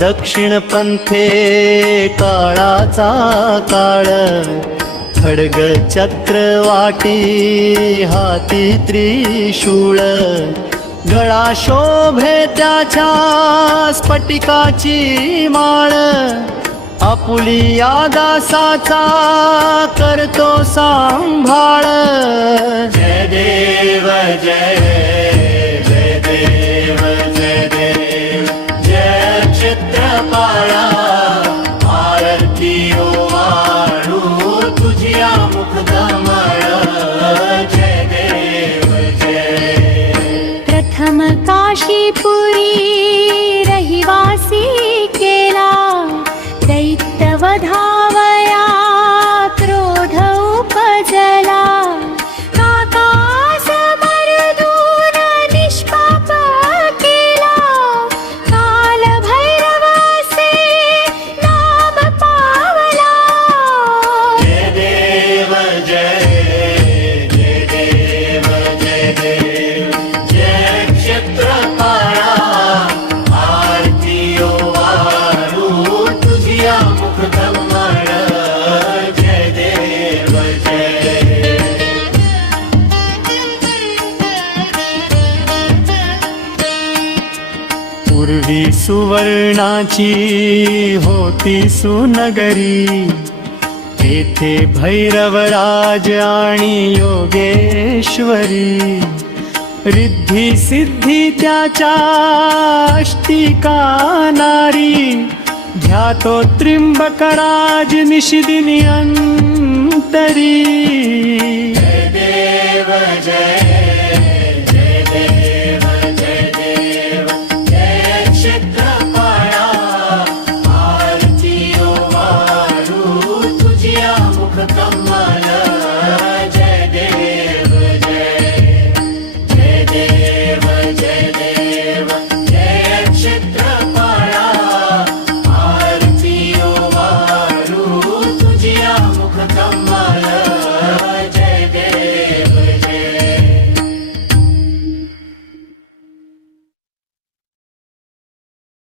दक्षिण पंथे काळाचा काळ, खड्ग चक्र वाटी हाती त्रिशूळ, गळा शोभे त्याच्या स्फटिकाची माळ, आपुलिया दासाचा करतो सांभाळ. जय देव जय जय देव जय देव जय क्षेत्रपाळा, आरती ओवाळू तुझिया मुखदमळ. जय देव जय. प्रथम काशीपुरी रहिवासी केला, दैत्यवधावया क्रोध उपजला. काकास मर्दून निष्पाप केला, कालभैरवासे नाम पावला. जय देव जय जय देव जय देव जय क्षेत्रपाळा, आरती ओवाळू तुझिया मुखदमळ. जय देव जय. पूर्वी सुवर्णाची होती सुनगरी, तेथे भैरवराज आणि योगेश्वरी. रिद्धी सिद्धी त्याच्या अष्टिका नारी, ध्यातो त्र्यंबकराज निशिदिनी अंतरी. जय देव जय जय देव जय देव जय क्षेत्रपाळा, आरती ओवाळू तुझिया मुखकमळ. जय देव जय जय देव जय देव जय क्षेत्रपाळा, आरती ओवाळू तुझिया मुखकमळ.